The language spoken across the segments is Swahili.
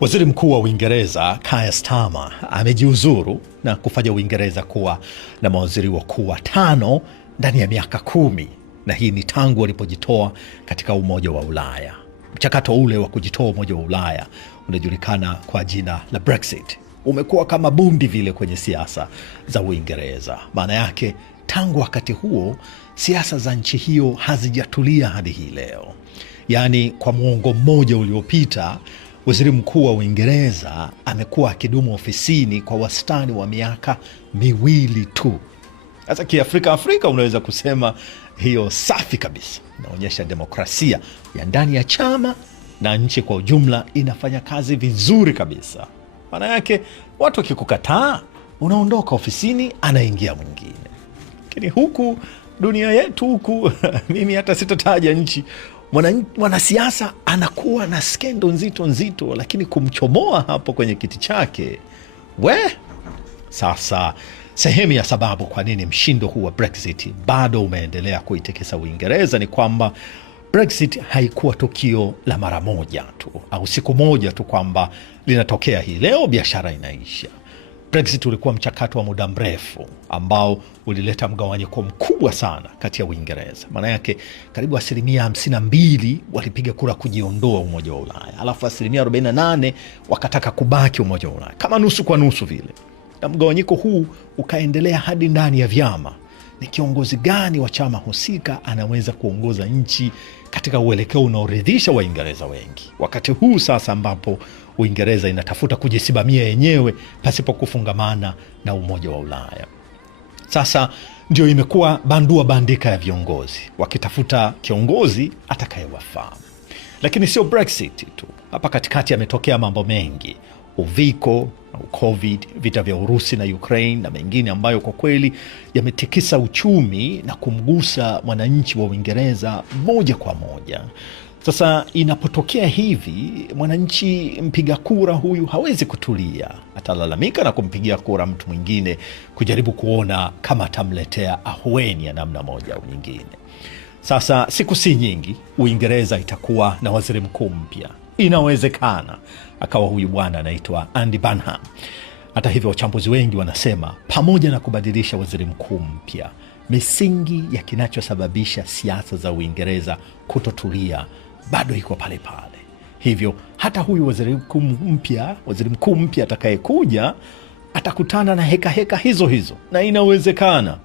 Waziri Mkuu wa Uingereza Keir Starmer amejiuzuru na kufanya Uingereza kuwa na mawaziri wakuu watano ndani ya miaka 10, na hii ni tangu walipojitoa katika Umoja wa Ulaya. Mchakato ule wa kujitoa Umoja wa Ulaya unajulikana kwa jina la Brexit. Umekuwa kama bundi vile kwenye siasa za Uingereza. Maana yake tangu wakati huo siasa za nchi hiyo hazijatulia hadi hii leo. Yaani kwa muongo mmoja uliopita Waziri Mkuu wa Uingereza amekuwa akidumu ofisini kwa wastani wa miaka 2 tu. Sasa Afrika unaweza kusema hiyo safi kabisa. Inaonyesha demokrasia ya ndani ya chama na nchi kwa ujumla inafanya kazi vizuri kabisa. Maana yake watu wakikukataa unaondoka ofisini, anaingia mwingine. Lakini huku dunia yetu huku mimi hata sitataja nchi, mwanasiasa anakuwa na skendo nzito, lakini kumchomoa hapo kwenye kiti chake Sasa sehemu ya sababu kwa nini mshindo huu wa Brexit bado umeendelea kuitikisa Uingereza ni kwamba Brexit haikuwa tukio la mara moja tu au siku moja tu kwamba linatokea hii leo biashara inaisha. Brexit ulikuwa mchakato wa muda mrefu ambao ulileta mgawanyiko mkubwa sana kati ya Uingereza. Maana yake karibu 52% walipiga kura kujiondoa Umoja wa Ulaya, alafu 48% wakataka kubaki Umoja wa Ulaya, kama nusu kwa nusu vile. Na mgawanyiko huu ukaendelea hadi ndani ya vyama. Ni kiongozi gani wa chama husika anaweza kuongoza nchi katika uelekeo unaoridhisha Waingereza wengi, wakati huu sasa ambapo Uingereza inatafuta kujisimamia yenyewe pasipo kufungamana na Umoja wa Ulaya. Sasa ndio imekuwa bandua bandika ya viongozi wakitafuta kiongozi atakayewafaa. Lakini sio Brexit tu. Hapa katikati yametokea mambo mengi: uviko, COVID, vita vya Urusi na Ukraine na mengine ambayo kwa kweli yametikisa uchumi na kumgusa mwananchi wa Uingereza moja kwa moja. Sasa inapotokea hivi, mwananchi mpiga kura huyu hawezi kutulia. Atalalamika na kumpigia kura mtu mwingine kujaribu kuona kama atamletea ahueni ya namna moja au nyingine. Sasa siku si nyingi Uingereza itakuwa na waziri mkuu mpya. Inawezekana akawa huyu bwana anaitwa Andy Burnham. Hata hivyo wachambuzi wengi wanasema pamoja na kubadilisha waziri mkuu mpya, misingi ya kinachosababisha siasa za Uingereza kutotulia bado iko pale pale. Hivyo hata huyu waziri mkuu mpya atakayekuja atakutana na heka hizo na inawezekana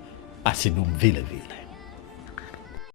asidumu vile vile.